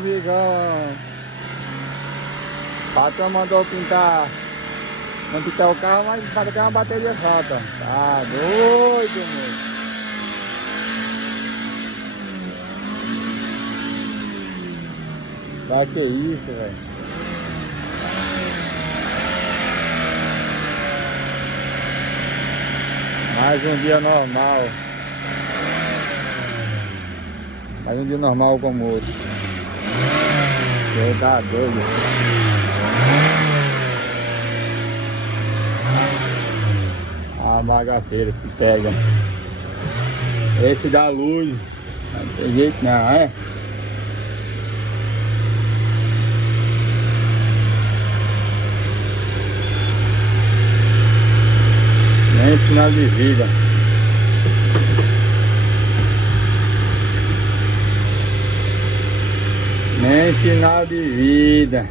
Formigão. Patrão mandou pintar. Não pintar o carro, mas para ter uma bateria falta. Tá doido, meu. Tá, que isso, velho. Mais um dia normal. Mais um dia normal como outro. Você tá doido. A bagaceira se pega. Esse dá luz. Não tem jeito não, é? Nem sinal de vida. Nem sinal de vida.